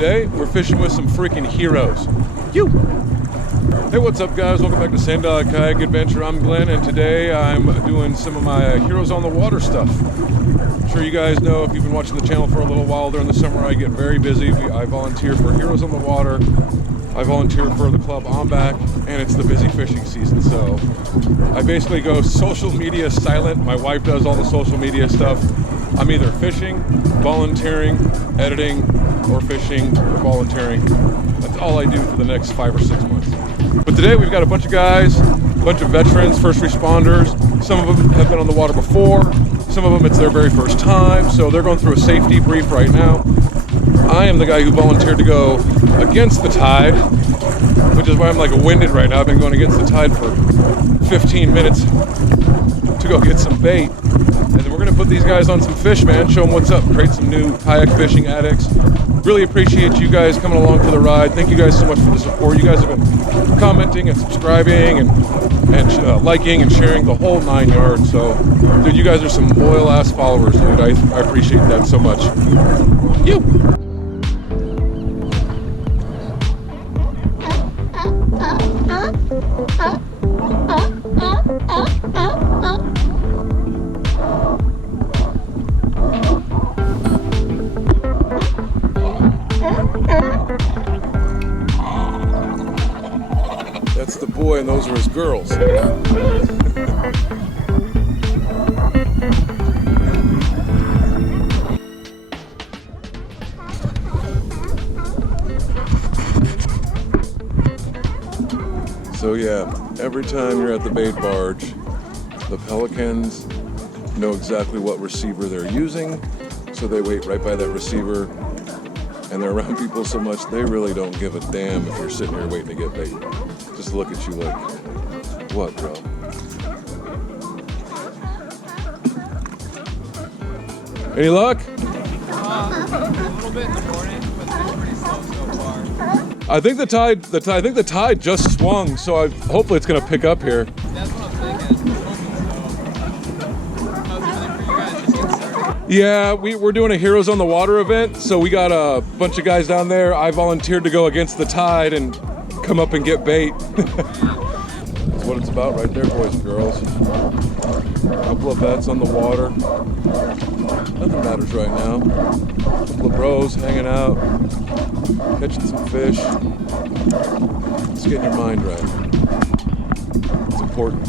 today we're fishing with some freaking heroes. You. Hey, what's up guys? Welcome back to $10 Kayak Adventure. I'm Glenn, and today I'm doing some of my Heroes on the Water stuff. I'm sure you guys know, if you've been watching the channel for a little while, during the summer I get very busy. I volunteer for Heroes on the Water. I volunteer for the club on back, and it's the busy fishing season, so I basically go social media silent. My wife does all the social media stuff. I'm either fishing, volunteering, editing, or fishing, or volunteering. That's all I do for the next 5 or 6 months. But today we've got a bunch of guys, a bunch of veterans, first responders. Some of them have been on the water before. Some of them it's their very first time, so they're going through a safety brief right now. I am the guy who volunteered to go against the tide, which is why I'm like winded right now. I've been going against the tide for 15 minutes to go get some bait. And then we're gonna put these guys on some fish, man, show them what's up, create some new kayak fishing addicts. Really appreciate you guys coming along for the ride. Thank you guys so much for the support. You guys have been commenting and subscribing and liking and sharing the whole 9 yards. So, dude, you guys are some loyal ass followers, dude. I appreciate that so much. You. That's the boy and those are his girls. So yeah, every time you're at the bait barge, the pelicans know exactly what receiver they're using, so they wait right by that receiver, and they're around people so much they really don't give a damn if you're sitting here waiting to get bait. Just look at you like, what, bro? Any luck? A little bit in the morning, but it's been pretty slow so far. I think the tide just swung, so hopefully it's gonna pick up here. That's what I'm thinking. How's everything for you guys? Just getting started? Yeah, we're doing a Heroes on the Water event, so we got a bunch of guys down there. I volunteered to go against the tide and come up and get bait. That's what it's about right there, boys and girls. A couple of vets on the water. Nothing matters right now. A couple of bros hanging out, catching some fish. Just getting your mind right. It's important.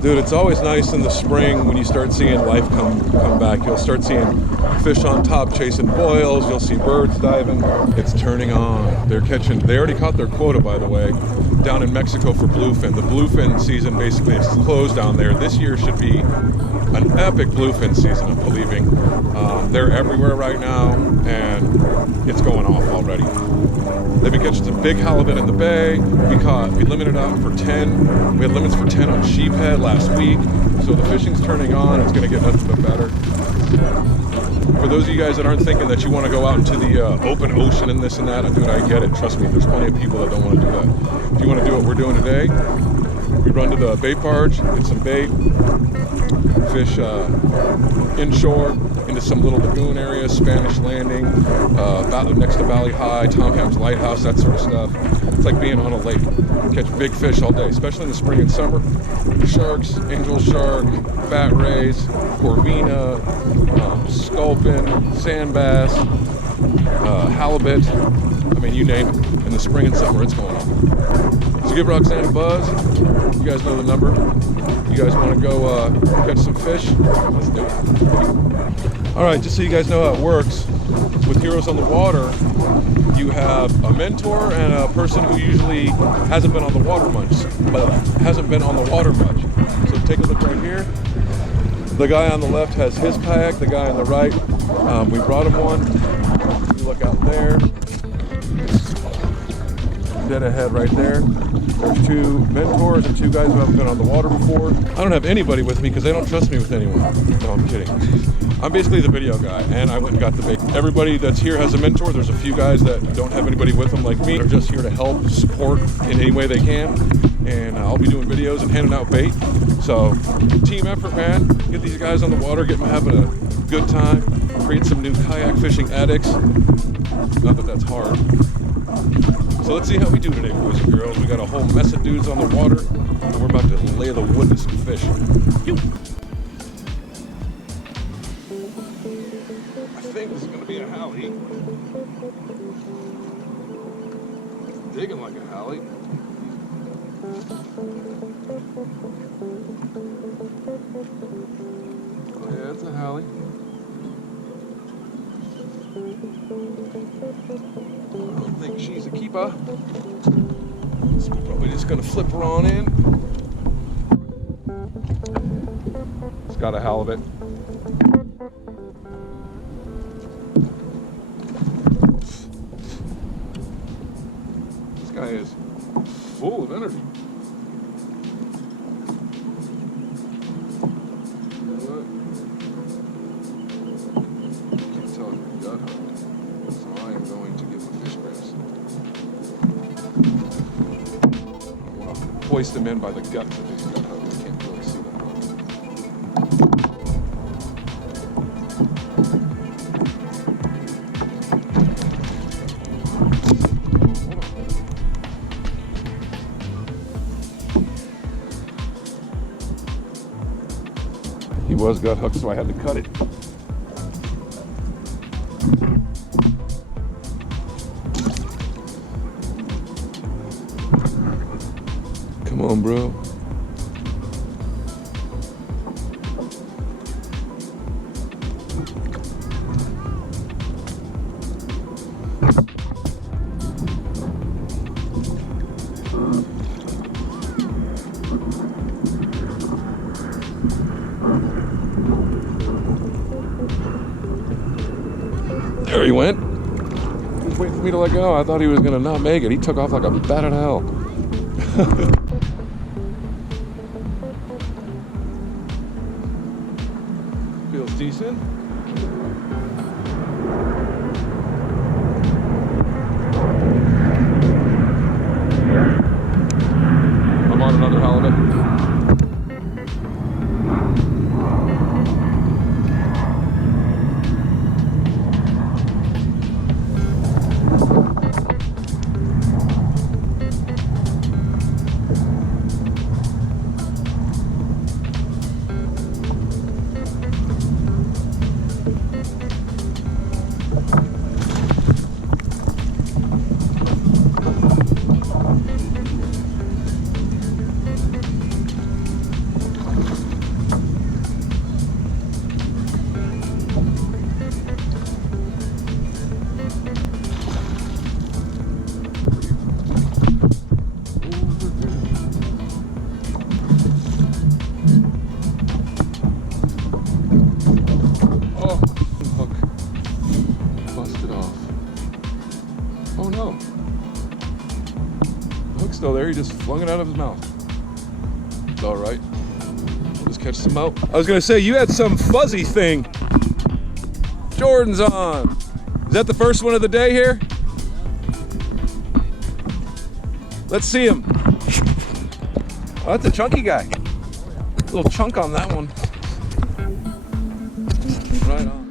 Dude, it's always nice in the spring when you start seeing life come back. You'll start seeing fish on top chasing boils. You'll see birds diving. It's turning on. They already caught their quota, by the way, down in Mexico for bluefin. The bluefin season basically is closed down there. This year should be an epic bluefin season, I'm believing. They're everywhere right now, and it's going off already. They've been catching some big halibut in the bay. We limited out for 10. We had limits for 10 on sheephead last week. So the fishing's turning on. It's going to get nothing but better. For those of you guys that aren't thinking that you want to go out into the open ocean and this and that, dude, I get it. Trust me, there's plenty of people that don't want to do that. If you want to do what we're doing today, we run to the bait barge, get some bait, fish inshore into some little lagoon areas, Spanish Landing, next to Valley High, Tom Ham's Lighthouse, that sort of stuff. It's like being on a lake. Catch big fish all day, especially in the spring and summer. Sharks, angel shark, fat rays, corvina, sculpin, sand bass, halibut. I mean, you name it. In the spring and summer, it's going on. So give Roxanne a buzz. You guys know the number. You guys want to go catch some fish? Let's do it. All right, just so you guys know how it works, with Heroes on the Water, you have a mentor and a person who usually hasn't been on the water much. So take a look right here. The guy on the left has his kayak. The guy on the right, we brought him one. You look out there. Dead ahead right there. There's 2 mentors and 2 guys who haven't been on the water before. I don't have anybody with me because they don't trust me with anyone. No, I'm kidding. I'm basically the video guy, and I went and got the bait. Everybody that's here has a mentor. There's a few guys that don't have anybody with them like me. They're just here to help, support in any way they can. And I'll be doing videos and handing out bait. So, team effort, man. Get these guys on the water, get them having a good time. create some new kayak fishing addicts. Not that that's hard. So let's see how we do today, boys and girls. We got a whole mess of dudes on the water, and we're about to lay the wood to some fish. Phew. I think this is going to be a halie. Digging like a halie. Oh yeah, it's a halie. I don't think she's a keeper. So we're probably just gonna flip her on in. It's got a halibut. This guy is full of energy. Hoist them in by the guts of his gut hook. I can't really see them. He was gut hooked, so I had to cut it. Come on, bro. There he went. He was waiting for me to let go. I thought he was gonna not make it. He took off like a bat out of hell. Feels decent. I'm on another halibut. Still there, he just flung it out of his mouth. It's all right. We'll just catch some out. I was gonna say, you had some fuzzy thing. Jordan's on. Is that the first one of the day here? Let's see him. Oh, that's a chunky guy. A little chunk on that one. Right on.